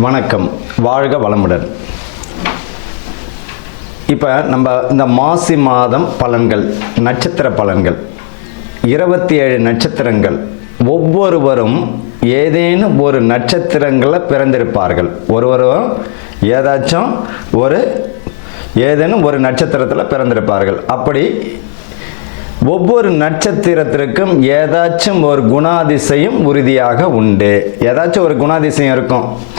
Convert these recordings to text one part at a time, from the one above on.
வணக்கம். வாழ்க வளமுடன். இப்போ நம்ம இந்த மாசி மாதம் பலன்கள் நட்சத்திர பலன்கள். இருபத்தி ஏழு நட்சத்திரங்கள். ஒவ்வொருவரும் ஏதேனும் ஒரு நட்சத்திரங்களில் பிறந்திருப்பார்கள். ஒருவரும் ஏதாச்சும் ஒரு ஏதேனும் ஒரு நட்சத்திரத்தில் பிறந்திருப்பார்கள். அப்படி ஒவ்வொரு நட்சத்திரத்திற்கும் ஏதாச்சும் ஒரு குணாதிசயம் உறுதியாக உண்டு. ஏதாச்சும் ஒரு குணாதிசயம் இருக்கும்.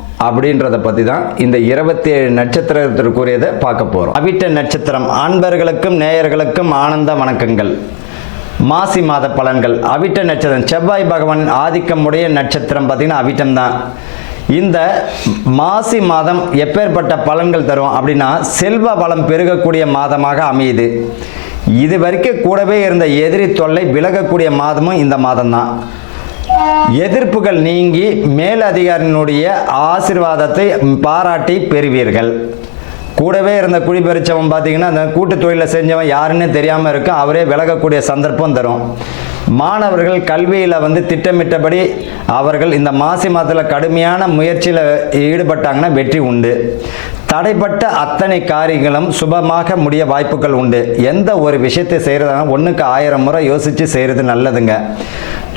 அப்படின்றத பற்றி தான் இந்த இருபத்தி ஏழு நட்சத்திரத்திற்குரியதை பார்க்க போகிறோம் அவிட்ட நட்சத்திரம் ஆண்பர்களுக்கும் நேயர்களுக்கும் ஆனந்த வணக்கங்கள். மாசி மாத பலன்கள். அவிட்ட நட்சத்திரம் செவ்வாய் பகவான் ஆதிக்கம் உடைய நட்சத்திரம் பார்த்தீங்கன்னா அவிட்டம் தான். இந்த மாசி மாதம் எப்பேற்பட்ட பலன்கள் தரும் அப்படின்னா செல்வ வளம் பெருகக்கூடிய மாதமாக அமையுது. இது வரைக்கும் கூடவே இருந்த எதிரி தொல்லை விலகக்கூடிய மாதமும் இந்த மாதம்தான் எதிர்ப்புகள் நீங்கி மேலதிகாரியினுடைய ஆசிர்வாதத்தை பாராட்டி பெறுவீர்கள். கூடவே இருந்த குடிபெரிச்சவன் பார்த்தீங்கன்னா அந்த கூட்டு தொழிலில் செஞ்சவன் யாருன்னு தெரியாமல் இருக்கும் அவரே விலகக்கூடிய சந்தர்ப்பம் தரும். மாணவர்கள் கல்வியில் வந்து திட்டமிட்டபடி அவர்கள் இந்த மாசி மாதத்தில் கடுமையான முயற்சியில் ஈடுபட்டாங்கன்னா வெற்றி உண்டு. தடைப்பட்ட அத்தனை காரியங்களும் சுபமாக முடிய வாய்ப்புகள் உண்டு. எந்த ஒரு விஷயத்தை செய்கிறதா ஒன்றுக்கு ஆயிரம் முறை யோசித்து செய்கிறது நல்லதுங்க.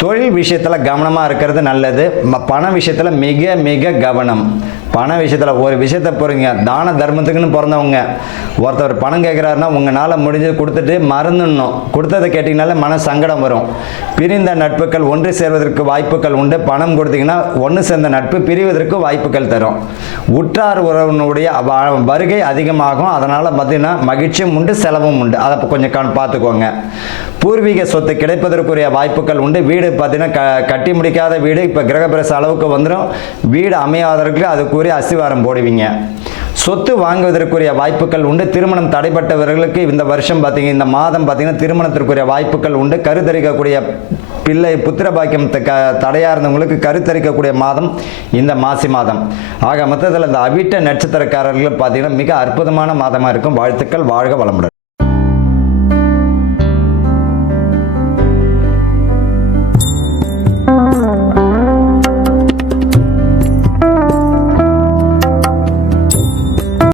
தொழில் விஷயத்தில் கவனமாக இருக்கிறது நல்லது. பண விஷயத்தில் மிக மிக கவனம். பண விஷயத்தில் ஒரு விஷயத்தை போகிறீங்க தான தர்மத்துக்குன்னு பிறந்தவங்க. ஒருத்தர் பணம் கேட்குறாருன்னா உங்களால் முடிஞ்சு கொடுத்துட்டு மறந்துடணும். கொடுத்ததை கேட்டிங்கனாலே மன சங்கடம் வரும். பிரிந்த நட்புகள் ஒன்று சேர்வதற்கு வாய்ப்புகள் உண்டு. பணம் கொடுத்தீங்கன்னா ஒன்று சேர்ந்த நட்பு பிரிவதற்கு வாய்ப்புகள் தரும். உற்றார் உறவினுடைய வருகை அதிகமாகும். அதனால் பார்த்தீங்கன்னா மகிழ்ச்சியும் உண்டு செலவும் உண்டு. அதை கொஞ்சம் கண் பார்த்துக்கோங்க. பூர்வீக சொத்து கிடைப்பதற்குரிய வாய்ப்புகள் உண்டு. வீடு பார்த்தீங்கன்னா க கட்டி முடிக்காத வீடு இப்போ கிரகப்பிரச அளவுக்கு வந்துடும் வீடு அமையாதவர்களுக்கு அதுக்குரிய அஸ்திவாரம் போடுவீங்க. சொத்து வாங்குவதற்குரிய வாய்ப்புகள் உண்டு. திருமணம் தடைப்பட்டவர்களுக்கு இந்த வருஷம் பார்த்தீங்க இந்த மாதம் பார்த்தீங்கன்னா திருமணத்திற்குரிய வாய்ப்புகள் உண்டு. கருத்தரிக்கக்கூடிய பிள்ளை புத்திர பாக்கியம் க- இருந்தவங்களுக்கு கருத்தரிக்கக்கூடிய மாதம் இந்த மாசி மாதம். ஆக மொத்தத்தில் இந்த அவிட்ட நட்சத்திரக்காரர்கள் பார்த்தீங்கன்னா மிக அற்புதமான மாதமாக இருக்கும். வாழ்த்துக்கள் வாழ்க வளமுடன்.